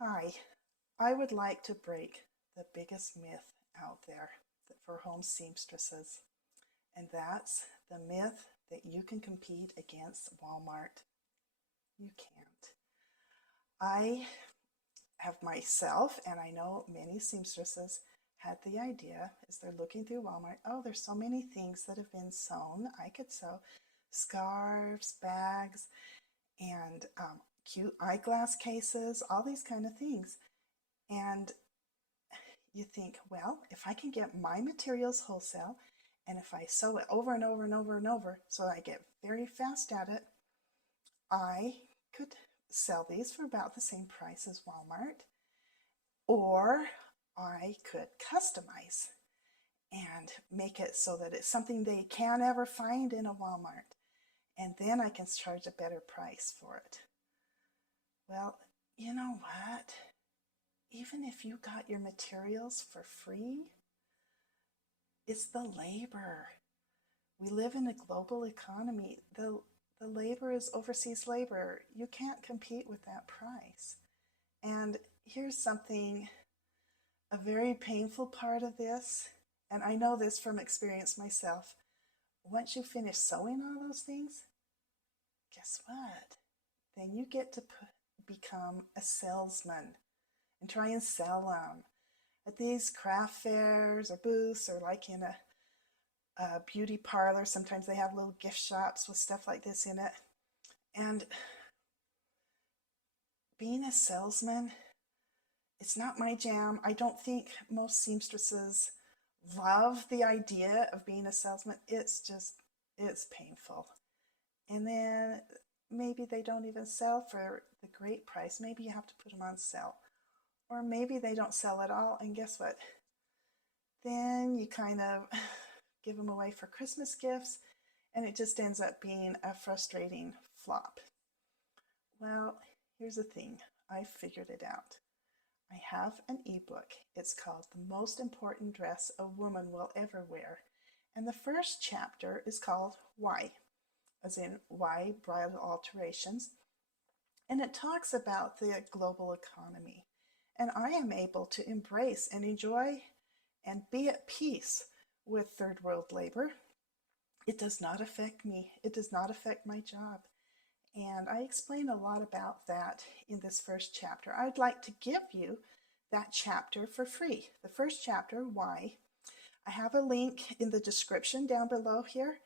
Hi, I would like to break the biggest myth out there for home seamstresses, and that's the myth that you can compete against Walmart. You can't. I have myself, and I know many seamstresses had the idea as they're looking through Walmart, oh, there's so many things that have been sewn. I could sew scarves, bags, and cute eyeglass cases, all these kind of things. And you think, well, if I can get my materials wholesale and if I sew it over and over and over and over so I get very fast at it, I could sell these for about the same price as Walmart, or I could customize and make it so that it's something they can't ever find in a Walmart, and then I can charge a better price for it. Well, you know what? Even if you got your materials for free, it's the labor. We live in a global economy. The labor is overseas labor. You can't compete with that price. And here's something, a very painful part of this, and I know this from experience myself. Once you finish sewing all those things, guess what? Then you get to become a salesman and try and sell them at these craft fairs or booths, or like in a beauty parlor. Sometimes they have little gift shops with stuff like this in it. And being a salesman, it's not my jam. I don't think most seamstresses love the idea of being a salesman. It's painful. And then maybe they don't even sell for the great price. Maybe you have to put them on sale. Or maybe they don't sell at all, and guess what? Then you kind of give them away for Christmas gifts, and it just ends up being a frustrating flop. Well, here's the thing. I figured it out. I have an ebook. It's called The Most Important Dress a Woman Will Ever Wear. And the first chapter is called Why, as in Why Bridal Alterations. And it talks about the global economy. And I am able to embrace and enjoy and be at peace with third world labor. It does not affect me. It does not affect my job. And I explain a lot about that in this first chapter. I'd like to give you that chapter for free. The first chapter, Why. I have a link in the description down below here,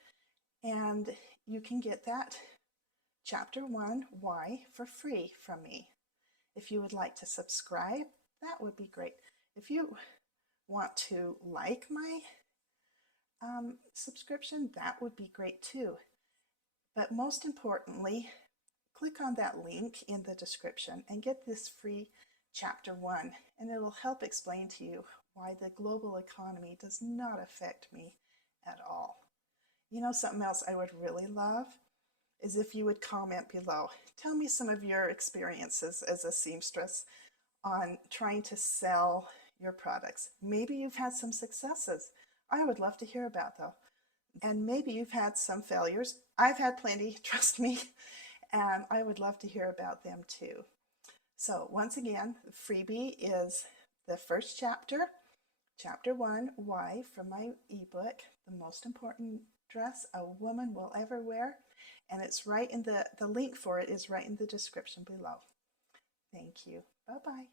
and you can get that chapter 1, Why, for free from me. If you would like to subscribe, that would be great. If you want to like my subscription, that would be great too. But most importantly, click on that link in the description and get this free chapter 1, and it will help explain to you why the global economy does not affect me at all. You know, something else I would really love is if you would comment below. Tell me some of your experiences as a seamstress on trying to sell your products. Maybe you've had some successes. I would love to hear about those. And maybe you've had some failures. I've had plenty, trust me, and I would love to hear about them too. So once again, the freebie is the first chapter, chapter 1, Why, from my ebook, The Most Important Dress a Woman Will Ever Wear. And it's right in the link for it is right in the description below. Thank you. Bye-bye.